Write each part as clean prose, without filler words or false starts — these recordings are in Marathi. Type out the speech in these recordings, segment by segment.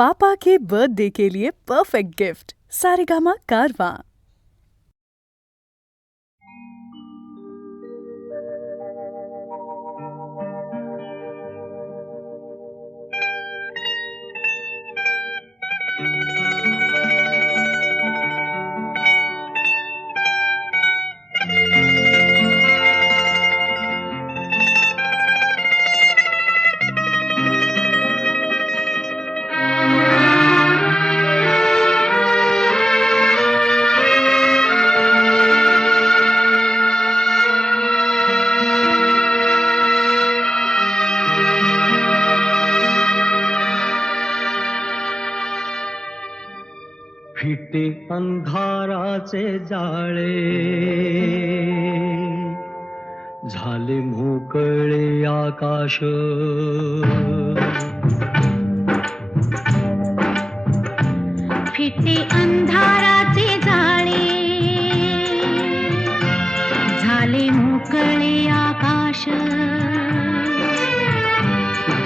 पापा के बर्थडे के लिए परफेक्ट गिफ्ट सारेगामा कारवां। फिटे अंधाराचे जाळे, झाले मोकळे आकाश, फिटे अंधाराचे जाळे, झाले मोकळे आकाश,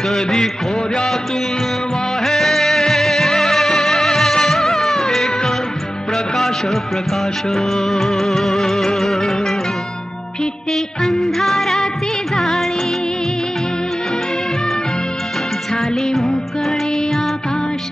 कधी खोऱ्यातून वाहे प्रकाश प्रकाश, फिटे अंधाराचे जाळे, झाले मोकळे आकाश,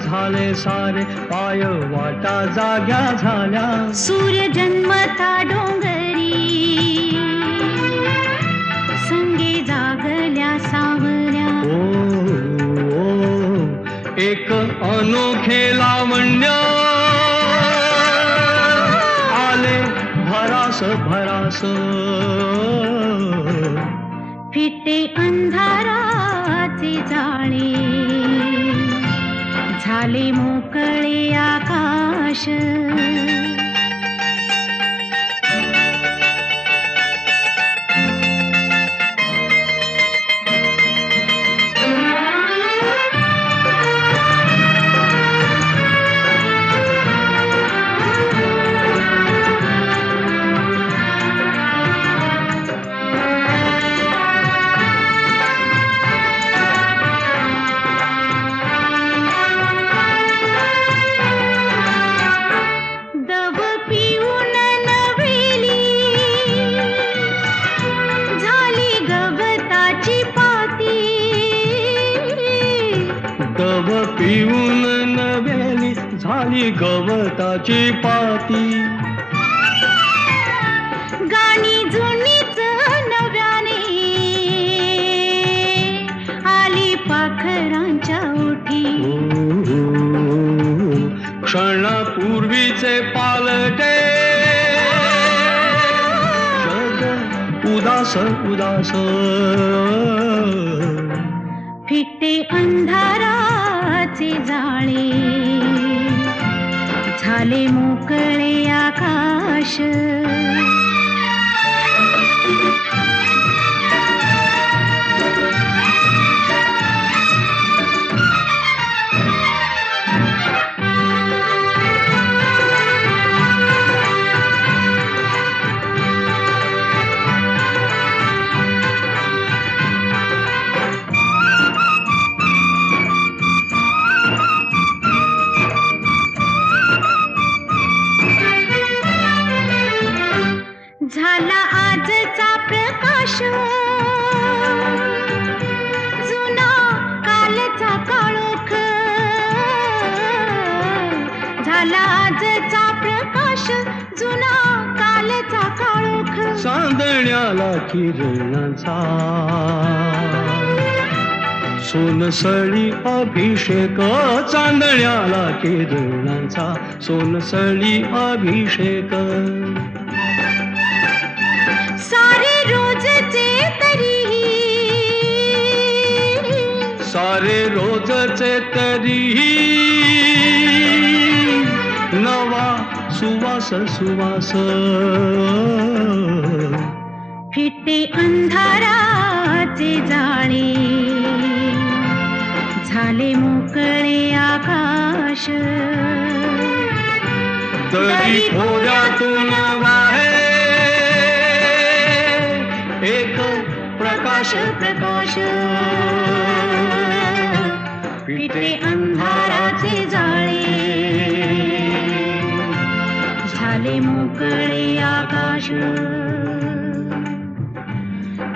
झाले सारे पाय वाटा जाग्या झाल्या, सूर्य जन्मता डोंगरी, संगे जागल्या सावल्या, ओ एक अनोखे लावण्य आले भरास भरास, फिटे अंधाराचे जाळे, झाले मोकळे आकाश, दव पिऊन नव्यानी झाली गवताची पाती, गाणी जुनीच नव्याने आली पाखरांच्या ओठी, क्षणापूर्वीचे पालटे जग उदास उदास, फिटे अंधाराचे जाळे, झाले मोकळे आकाश, झाला आजचा प्रकाश, जुना कालचा काळोख, झाला आजचा प्रकाश, जुना कालचा काळोख, चांदण्याला किरणाचा सोनसळी अभिषेक चांदण्याला केदळाचा सोनसळी अभिषेक सारे रोजचे तरीही सारे रोजचे तरीही नवा सुवास सुवास फिटे अंधाराचे जाळे झाले मोकळे आकाश दरी थोड्यातून वाहे एक प्रकाश प्रकाश फिटे अंधाराचे जाळे झाले मोकळे आकाश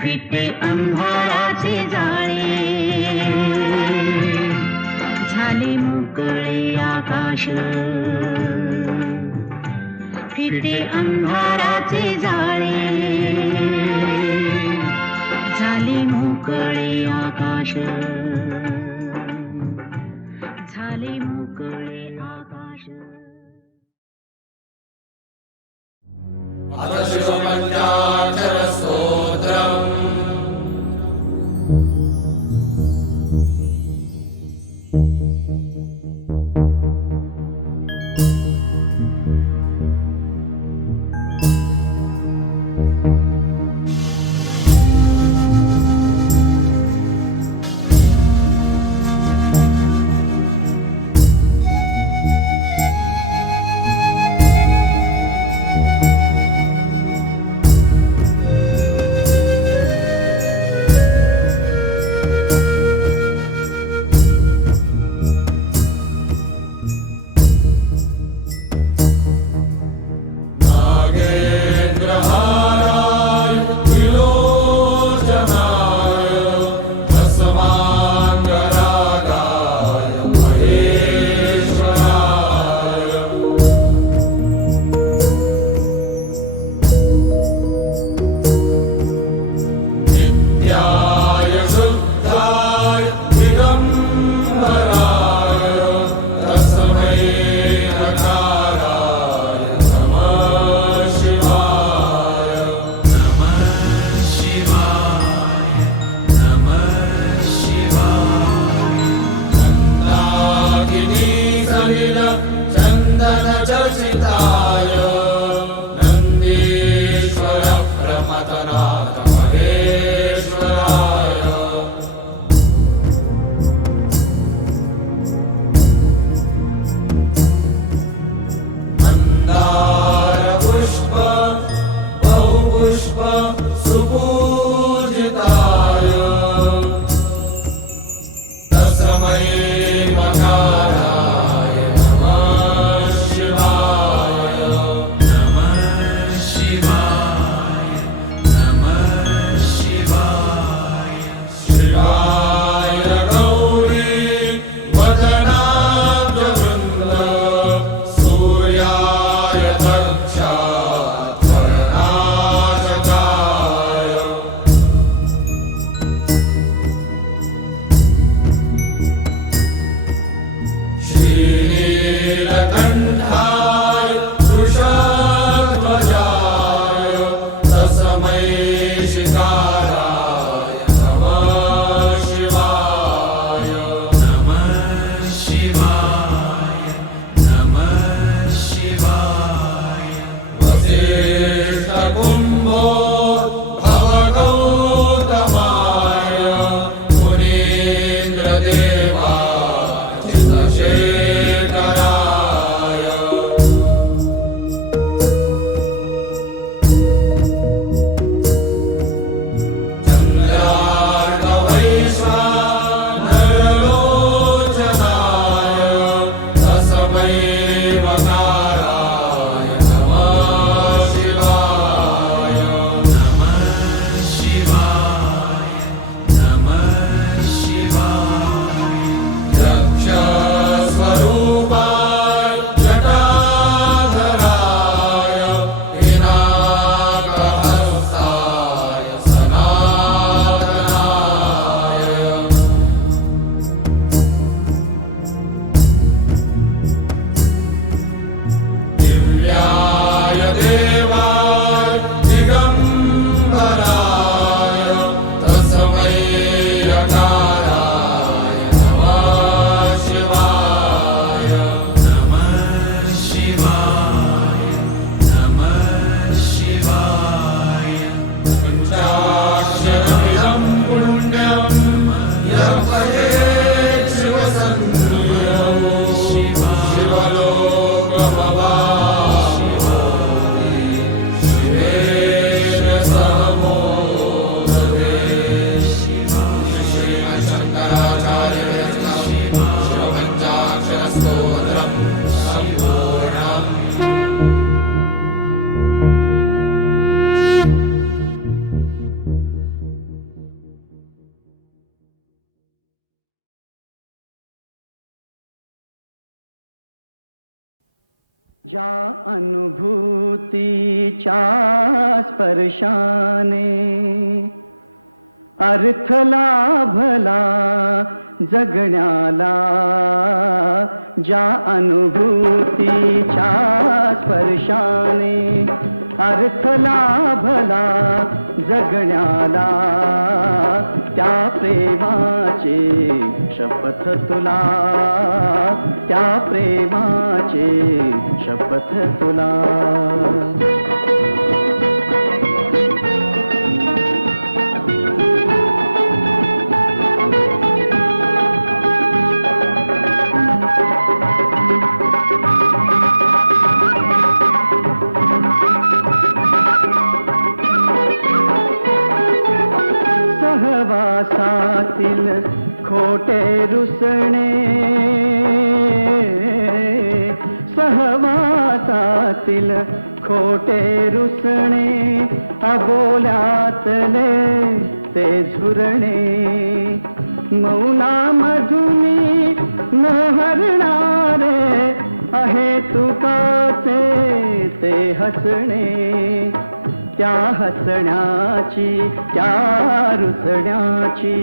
फिटे अंधाराचे जाळे झाले मोकळे आकाश फिटे अंधाराचे जाळे झाले मोकळे आकाश झाले मोकळे आकाश अथ शिवपञ्चाक्षर स्तोत्रम् चन्दन चर्चिताय नन्दीश्वर प्रमथनाथ महेश्वराय मन्दार पुष्प बहुपुष्प सुपूजिताय तस्मै मकाराय नमः शिवाय नमः शिवाय नमः शिवाय शिवाय गौरी वदनाभ्यवृन्द सूर्याय दक्षात् फलनाशकाय श्रीनीलकण्ठाय वृषध्वजाय तस्मै शिकाराय नमः शिवाय नमः शिवाय नमः शिवाय वसिष्ठकुम्भो भवगौतमाय मुनीन्द्रदेवार्चितशेखराय चन्द्रार्कवैश्वानरलोचनाय तस्मै मकाराय नमः शिवाय नमः शिवाय नमः शिवाय यक्षस्वरूपाय जटाधराय पिनाकहस्ताय सनातनाय ज्या अनुभूतीच्या स्पर्शाने अर्थ लाभला जगण्याला, ज्या अनुभूतीच्या स्पर्शाने अर्थ लाभला जगण्याला, त्या प्रेमाचे शपथ तुला, त्या प्रेमाचे शपथ तुला. सहवासातील खोटे रुसणे, सहवासातील खोटे रुसणे, अबोल्यातले ते झुरणे, मौनामधुनी मोहरणारे आहे तुकाचे ते हसणे. त्या हसण्याची, त्या रुसण्याची,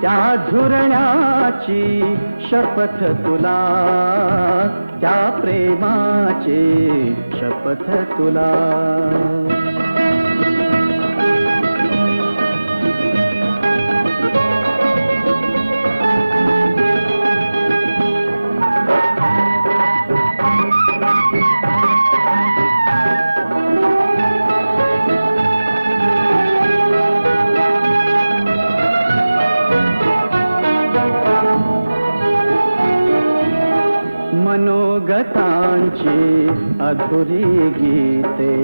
त्या झुरण्याची शपथ तुला, त्या प्रेमाची शपथ तुला. मनोगतांची अधुरी गीते,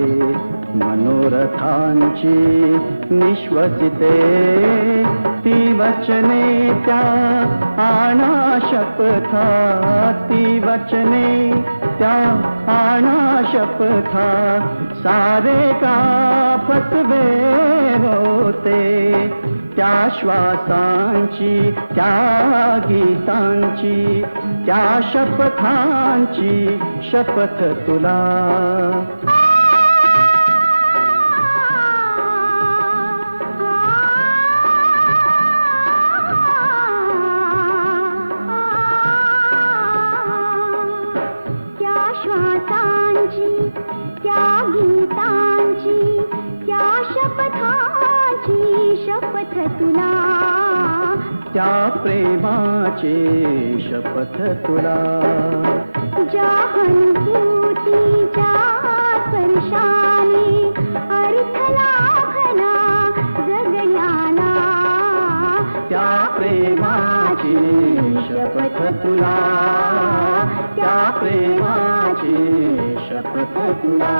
मनोरथांची निश्वसिते, ती वचने त्या आणा शपथा, ती वचने त्या आणा शपथा, सारे का फसवे होते. त्या श्वासांची, त्या गीतांची, त्या शपथांची शपथ तुला. त्या श्वासांची, त्या गीतांची, त्या शपथांची शपथ तुला. त्या प्रेमाची शपथ तुला. ज्या अनुभूतीच्या स्पर्शाने अर्थ लाभला जगण्याला, त्या प्रेमाची शपथ तुला, त्या प्रेमाची शपथ तुला.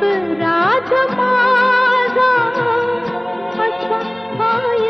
अपराध माझा असा पाय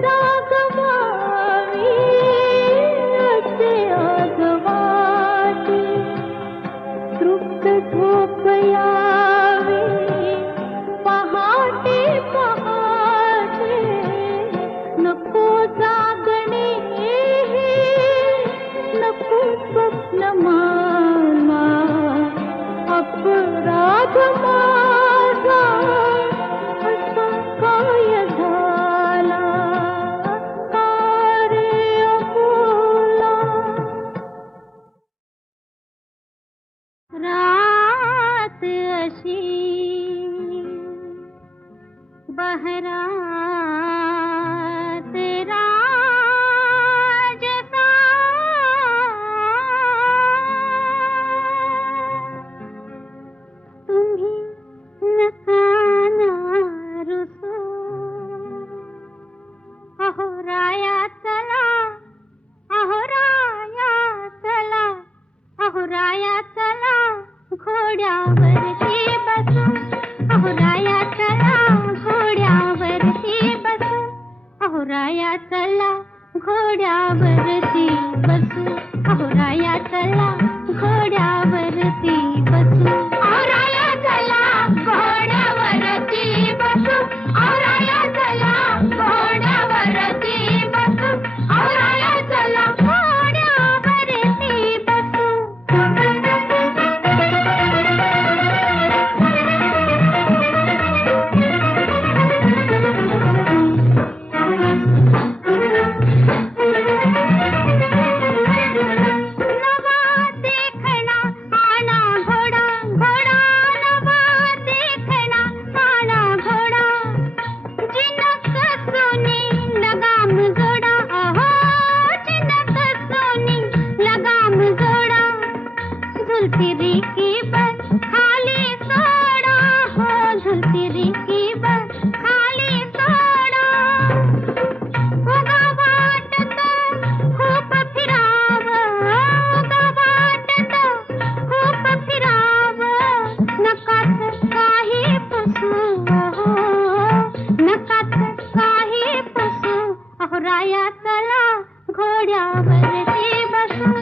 जागवावी असे आगवाटी तृप्त झोप यावी पहाटे पहाटे नको जागणे नको स्वप्न माला अपराध माझा असा काय झाला रे अबोला रात अशी बहरा तेरा जसा तुम्ही नका ना रुसू अहो राया चला अहो राया चला अहो राया चला घोड्यावरती बसू अहो राया चला घोड्यावरती बसू अहो राया चला घोड्यावरती बसू अहो राया चला घोड्यावरती बसू अहो राया चला घोड्यावरती बसू अहो राया चला घोड्यावरती बसू अहो राया चला घोड्यावरती बसू नवा देखना आना घोडा घोडा नवा देखना आना घोडा जिनक सोनी लगाम जोडा अहो जिनक सोनी लगाम जोडा झुलती रिकी बस खाली सोडा हो झुलती रिकी बस खाली सोडा उगा वाटत खूप फिरावं उगा वाटत खूप फिरावं नकात काही पुसू अहो नकात काही पुसू अहो राया चला घोड्यावरती बसू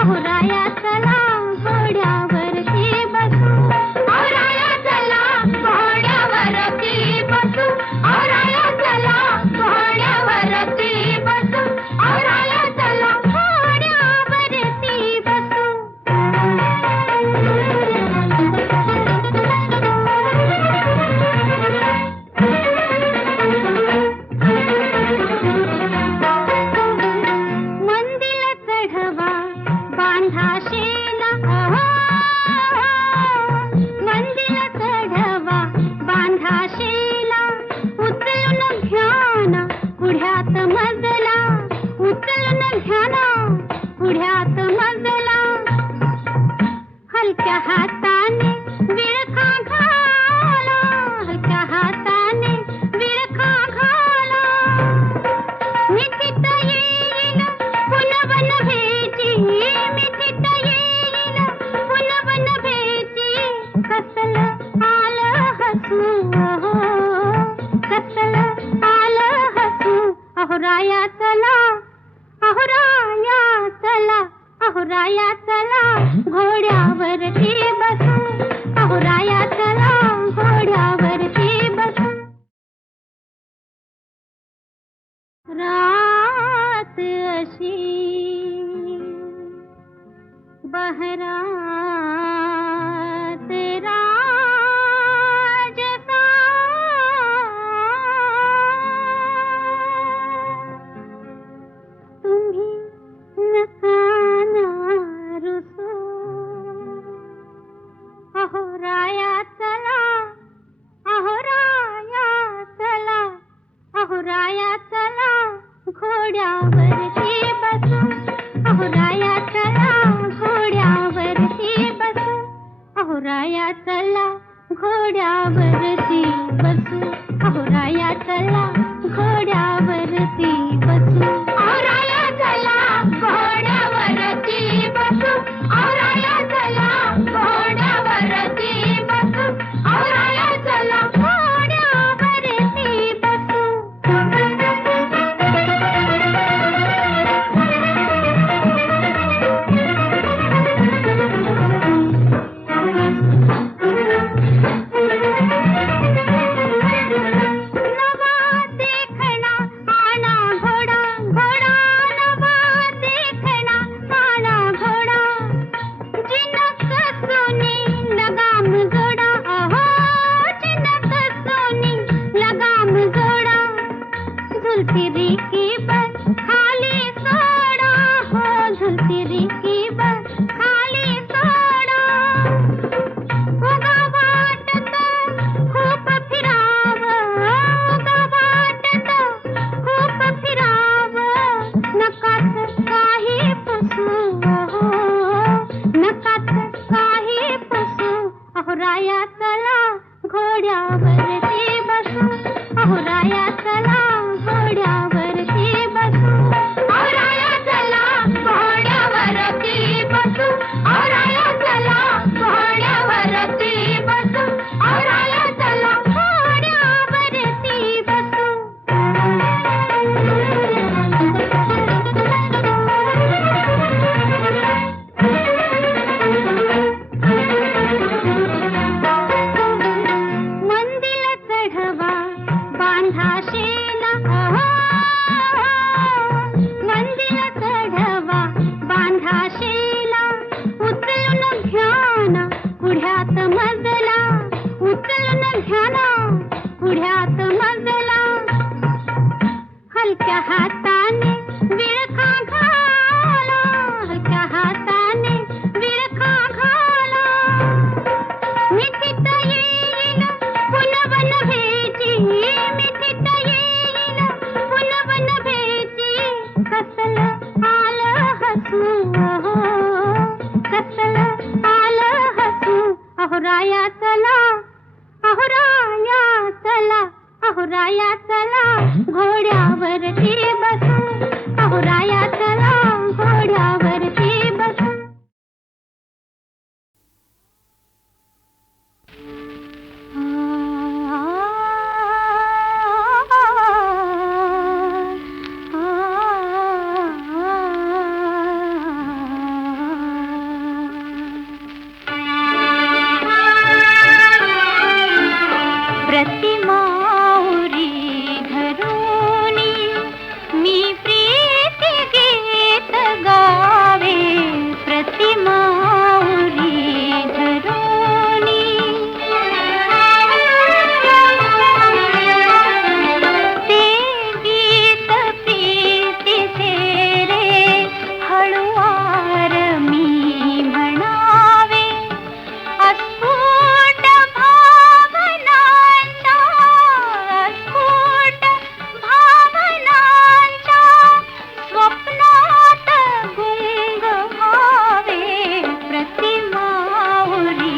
अहो राया चला घोड्यावरती बसू अहो राया चला घोड्यावरती बसू अहो राया चला घोड्यावरती बसू अहो राया चला घोड्यावरती बसू मंदिर चढवा बांधा शेला अहो मंदिर चढवा बांधा शेला उचलून घ्याना पुढ्यात मजला उचलून घ्याना पुढ्यात मजला हलक्या हाताने विळखा घाला हलक्या हाताने विळखा घाला मिठीत येईल पुनवन भेटी मिठीत येईल पुनवन भेटी कसल आलं हसू अहो कसल आलं हसू अहो राया चला अहो राया चला अहो राया चला घोड्यावरती बसू अहो राया चला घोड्यावरती बसू रात अशी बहरा तेरा जसा तुम्ही नका ना रुसू अहो राया चला अहो राया चला अहो राया चला घोड्यावरती बसू अहो राया चला घोड्यावरती बसू अहो राया चला घोड्यावरती बसू अहो राया चला घोड्यावरती बसू अहो राया चला घोड्यावरती बसू अहो राया चला घोड्यावरती बसू अहो राया चला घोड्यावरती बसू चला अहो राया चला अहो राया चला घोड्यावरती बसू अहो राया चला घोड्यावरती बसू. प्रतिमाउरी धरूनी मी प्रीति गीत गावे प्रतिमाउरी धरूनी ते गीत प्रीतीचे रे हळुवार मी म्हणावे अस्फुट भावनांचा स्वप्नात गुंग व्हावे प्रतिमाउरी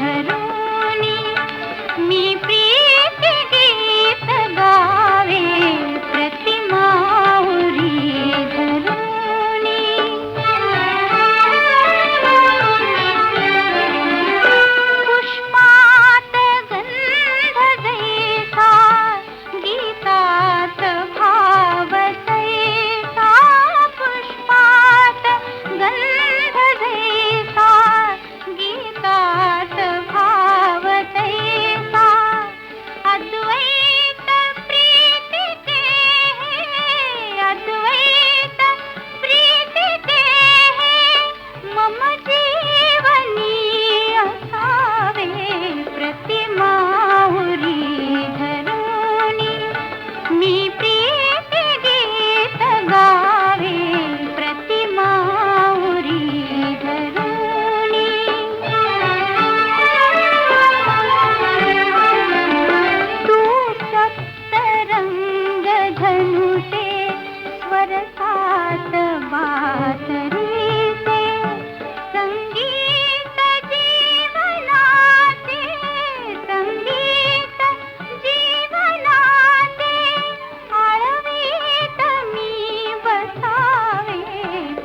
धरूनी मी प्रीति गीत गावे प्रतिमाउरी धरूनी. पुष्पात गंध जैसा गीतात भाव तैसा पुष्पात गंध जैसा गीतात भाव तैसा अद्वैत प्रीति के अद्वैत प्रीति के मम जीवनी असावे प्रतिमाउरी धरूनी मी प्रीति गीत गावे प्रतिमाउरी धरूनी. तू सप्तरंग धनुषे स्वरसात बासरीचे संगीत जीवनाचे संगीत जीवनाचे आळवीत मी बसावे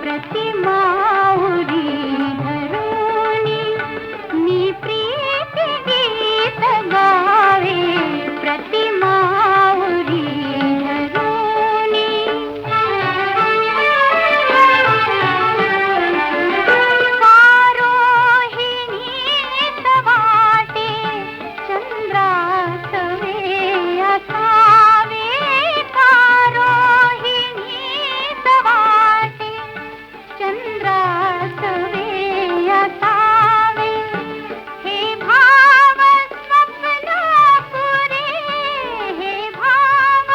प्रतिमाउरी धरूनी मी प्रीति गीत गावे प्रतिमाउरी धरूनी. कारोहिणीत वाटे चंद्रास वे असावे कारोहिणीत वाटे चंद्रास वे असावे हे भाव स्वप्नपुरे हे भाव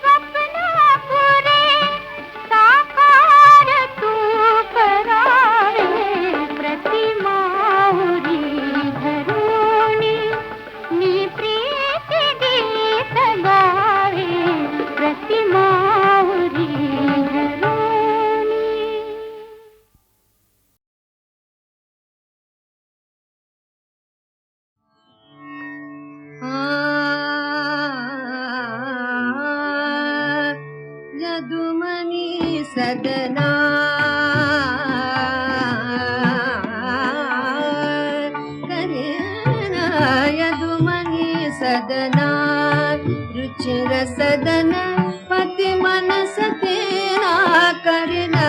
स्वप्नपुरे साकार तू करावे प्रतिमाउरी धरूनी मी प्रीति गीत गावे प्रतिमाउरी धरूनी. यदुमनी सदना करेना यदुमनी सदना रुचिर सदन पति मनस तेना करना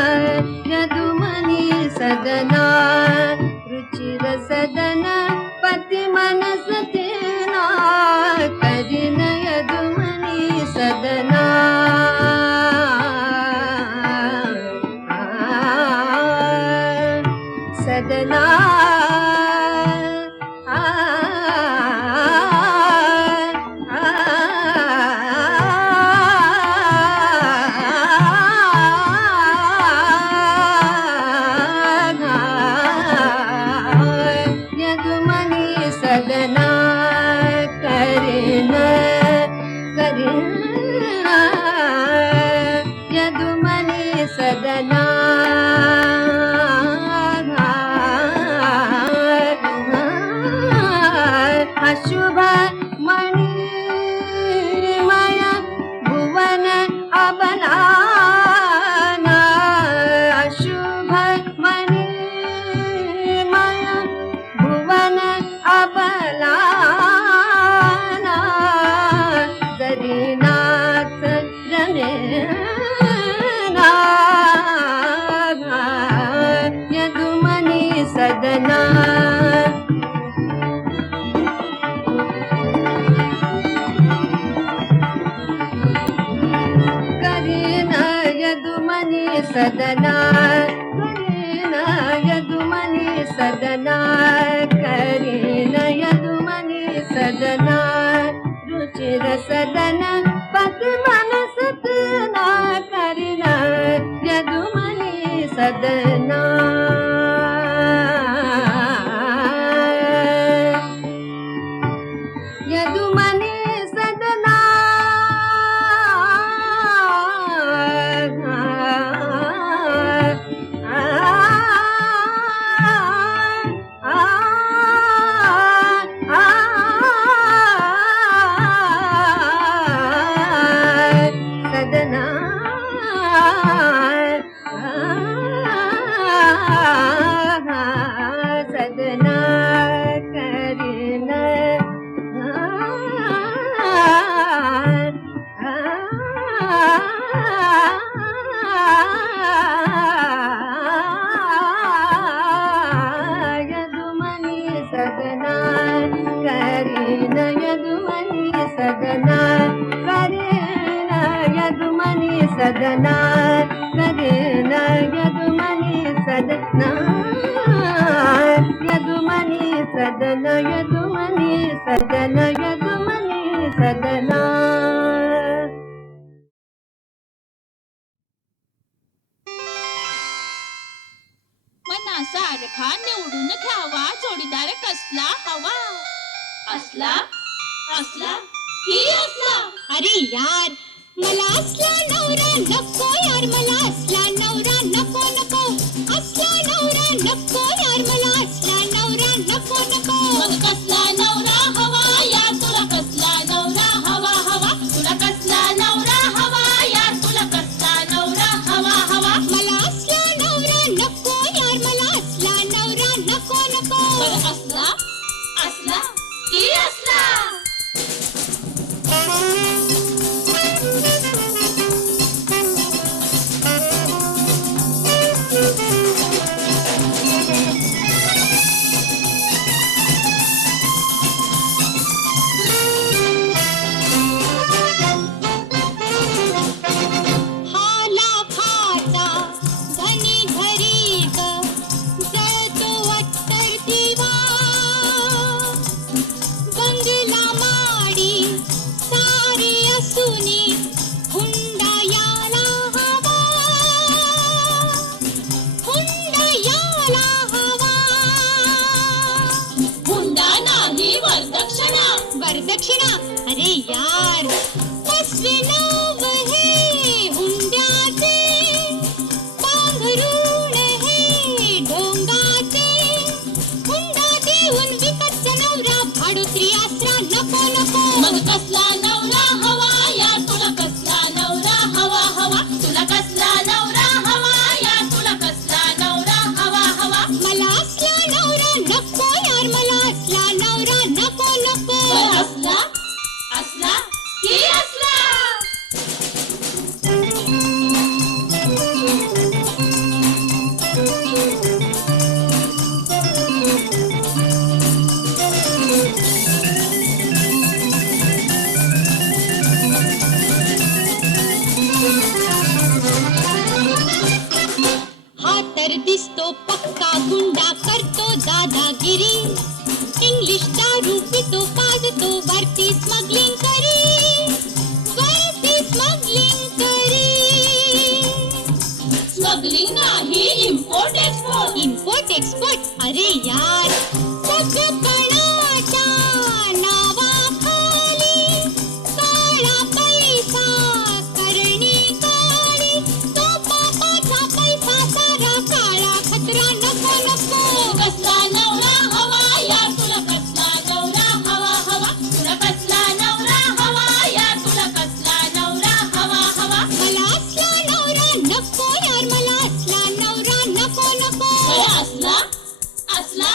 यदुमनी सदना रुचिर सदन पति मनस तेना करना यदुमनी सदना. सदना करीन यदुमनी सदना करीन यदुमनी सदना रुचिर सदन पति मन सतना करीन यदुमनी सदना यदुमनी सदना सदना सदना करीन यदुमनी सदना करीन यदुमनी सदना करीन यदुमनी सदना करीन यदुमनी सदना यदुमनी सदना यदुमनी सदना यदुमनी सदना मना सारखा निवडून घ्यावा जोडीदार कसला हवा असला असला की असला अरे यार मला असला नवरा नको यार मला असला नवरा नको नको असला नवरा नको यार मला असला नवरा नको नको मग कसला नवरा हवा या तुला कसला नवरा हवा हवा कसला नवरा हवा या तुला कसला नवरा हवा हवा मला असला नवरा नको यार मला असला नवरा नको नको बरं असला असला की असला हाला खाता धनी घरी ग जळतो अत्तर दिवा बंगला माडी सारी असुनी हुंडा याला हवा हुंडा याला हवा हुंडा नाही वरदक्षिणा वरदक्षिणा अरे यार फसवे नाव हे हुंड्याचे पांघरूण हे ढोंगाचे हुंडा देऊन विकत नवरा भाडोत्री आसरा नको नको मग कसला नवरा हवा या तुला कसला नवरा हवा हवा कसला नवरा हवा या तुला कसला नवरा हवा हवा मला असला नवरा नको यार मला असला नवरा नको नको बरं असला असला की असला हा तर दिसतो पक्का गुंडा करतो दादागिरी इंग्लिश दारू पितो पाजतो वरती स्मगलिंग करी स्मगलिंग नाही इम्पोर्ट एक्सपोर्ट अरे यार सगळपणाच्या नावाखाली काळा पैसा करणी काळी तो पापाचा पैसा सारा काळा खतरा नको नको कसला नवरा हवा या तुला कसला नवरा हवा हवा कसला नवरा हवा या तुला कसला नवरा हवा हवा मला असला नवरा नको यार मला असला नवरा नको नको बरं असला असला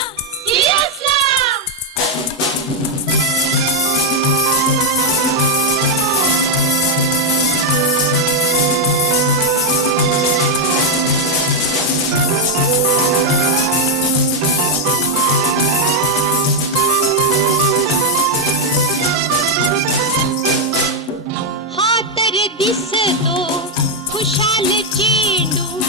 की असला हा तर दिसतो खुशाल चेंडू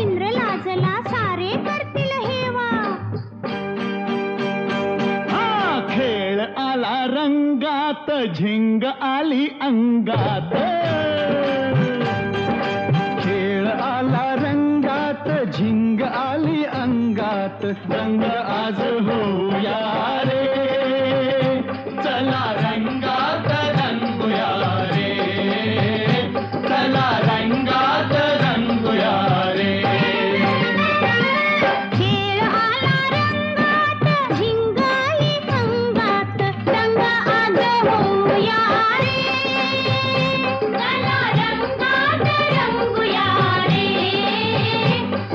इंद्र लाजला सारे करतील हेवा. हा खेळ आला रंगात झिंग आली अंगात. खेळ आला रंगात झिंग आली अंगात. रंग आज होऊया रे चला रंगात रंगूया रे. चला रंगात रंगूया रे. खेळ आला रंगात झिंग आली अंगात. रंग आज होऊया रे. चला रंगात रंगूया रे.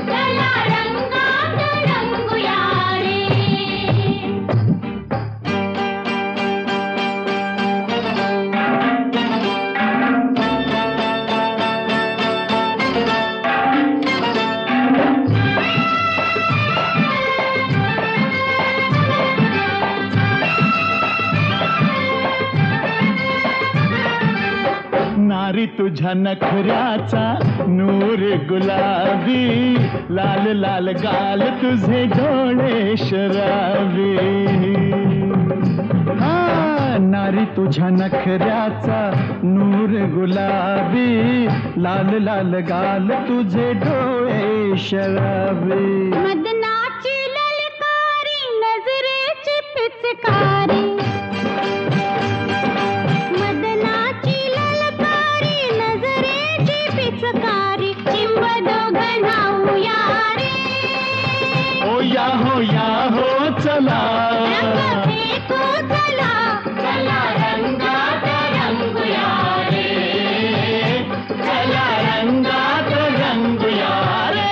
चला रंगात रंगूया रे. नारी तुझ्या नखऱ्याचा नूर गुलाबी. लाल लाल गाल तुझे डोळे शराबी. हा नारी तुझ्या नखऱ्याचा नूर गुलाबी. लाल लाल गाल तुझे डोळे शराबी. मदनाची ललकारी नजरेची पिचकारी. मदनाची ललकारी नजरेची पिचकारी. चिंब दोघं न्हाऊया रे. हो या हो चला. रंग फेकू चला. चला रंगात रंगूया रे. चला रंगात रंगूया रे.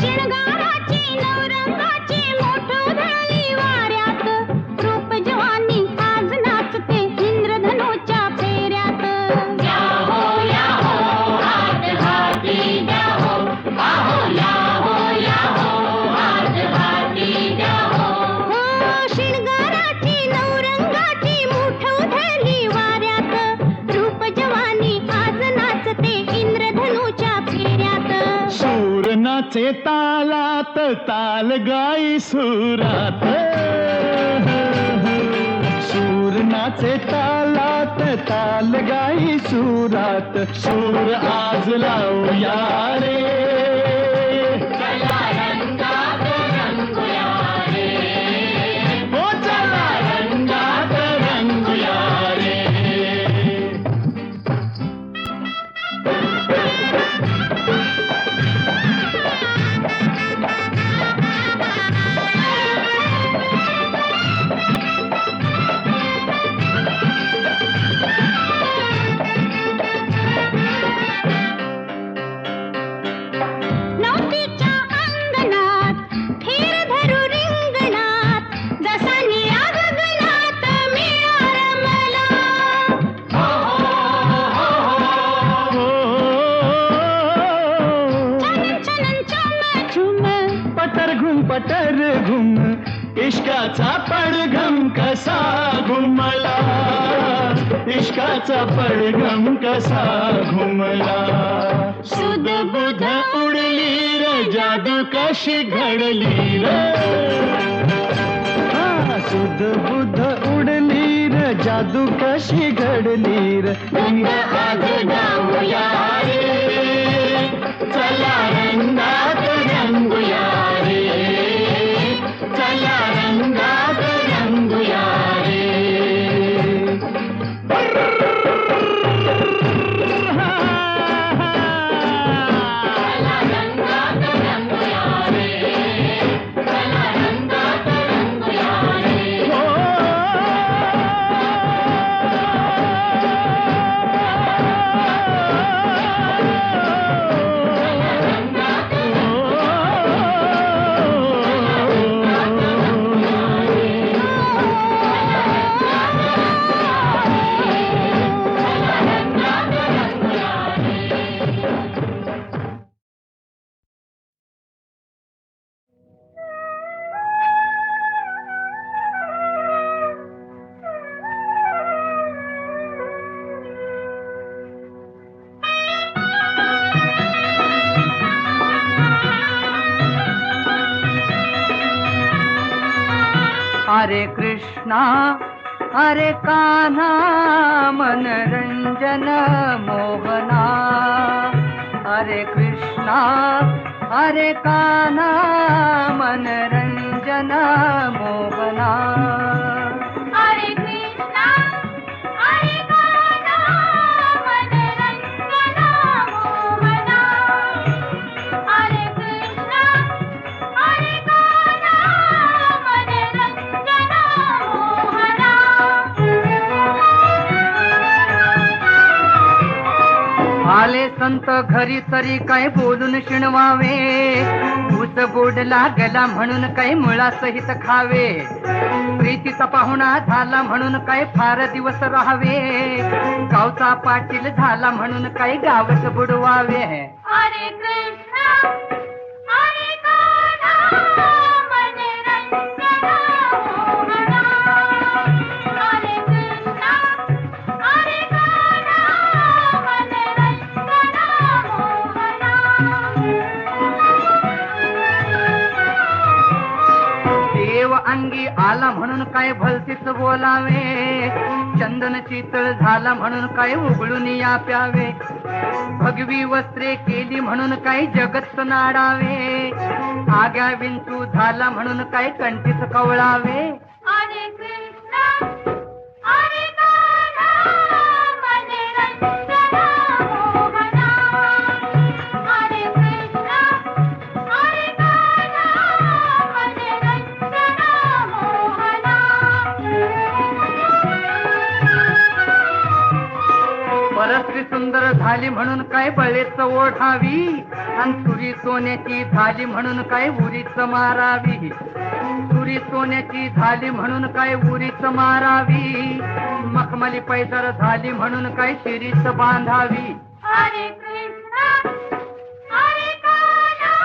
शिणगाराची नवरंगाची मोठ उधळली वाऱ्यात. रूप जवानी आज नाचते इंद्रधनुच्या फेऱ्यात. या हो हात हाती द्या हो. आहो या हो हात हाती द्या हो. शिणगाराची नवरंगाची मोठ उधळली वाऱ्यात. रूप जवानी आज नाचते इंद्रधनुच्या फेऱ्यात. सूर नाचे तालात ताल गाई सुरात. सूर नाचे तालात ताल गाई सुरात. सूर आज लावूया रे. चला रंगात रंगूया रे. हो चला रंगात रंगूया रे. नवतीच्या अंगणात फेर धरू रिंगणात. जसा निळा गगनात मिळा रमला. छनन छनन छुम छुम. पटर घुम इश्काचा पडघम कसा घुमला. इश्काचा पडघम कसा घुमला. सुध बुध उडली र जादू कशी घडली र. सुध बुध उडली र जादू कशी घडली र. रंग आज गाऊया रे. चला रंगात रंगूया रे. चला रंगात रंगूया रे. चला रंगात रंगूया रे. चला रंगात रंगूया रे. हो हरे कृष्णा हरे कान्हा मनरंजन मोहना हरे कृष्णा हरे कान्हा मनरंजन मोहना हरे कृष्णा हरे कान्हा मनरंजन मोहना हरे कृष्णा हरे कान्हा मनरंजन मोहना आले संत घरी तरी काय बोलून शिणवावे ऊस गोड लागला म्हणून काय मुळासहित खावे प्रीतीचा पाहुणा झाला म्हणून काय फार दिवस राहावे गावचा पाटील झाला म्हणून काय गावच बुडवावे हरे कृष्णा हरे कान्हा मनरंजन मोहना हरे कृष्णा हरे कान्हा मनरंजन मोहना देव अंगी आला म्हणून काय भलतीच बोलावे चंदन शीतळ झाला म्हणून काय उघडून या प्यावे भगवी वस्त्रे केली म्हणून काय जगत नाडावे आग्या विंचू झाला म्हणून काय कंठीच कवळावे हरे कृष्णा हरे कान्हा मनरंजन मोहना हरे कृष्णा हरे कान्हा मनरंजन मोहना परस्त्री सुंदर झाली म्हणून काय बळेच ओढावी आणि सुरी सोन्याची झाली म्हणून काय उरीच मारावी सुरी सोन्याची झाली म्हणून काय उरीच मारावी मखमली पैदर झाली म्हणून काय शिरीच बांधावी हरे कृष्णा हरे कान्हा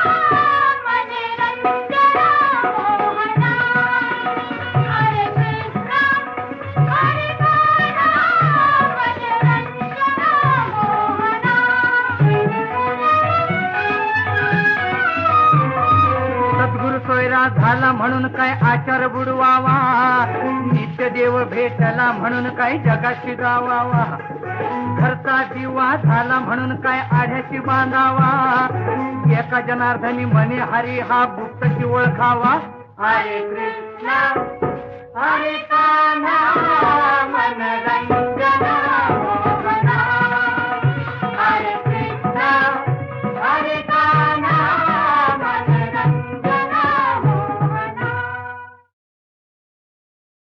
मनरंजन मोहना हरे कृष्णा हरे कान्हा मनरंजन मोहना सद्गुरु सोयरा झाला म्हणून काय आचार बुडवावा नित्य देव भेटला म्हणून काय जगाशी जावावा घरचा दिवा झाला म्हणून काय आढ्याशी बांधावा एका जनार्दनी म्हणे हरी हा गुप्तशी ओळखावा हरे कृष्णा हरे कान्हा मनरंजन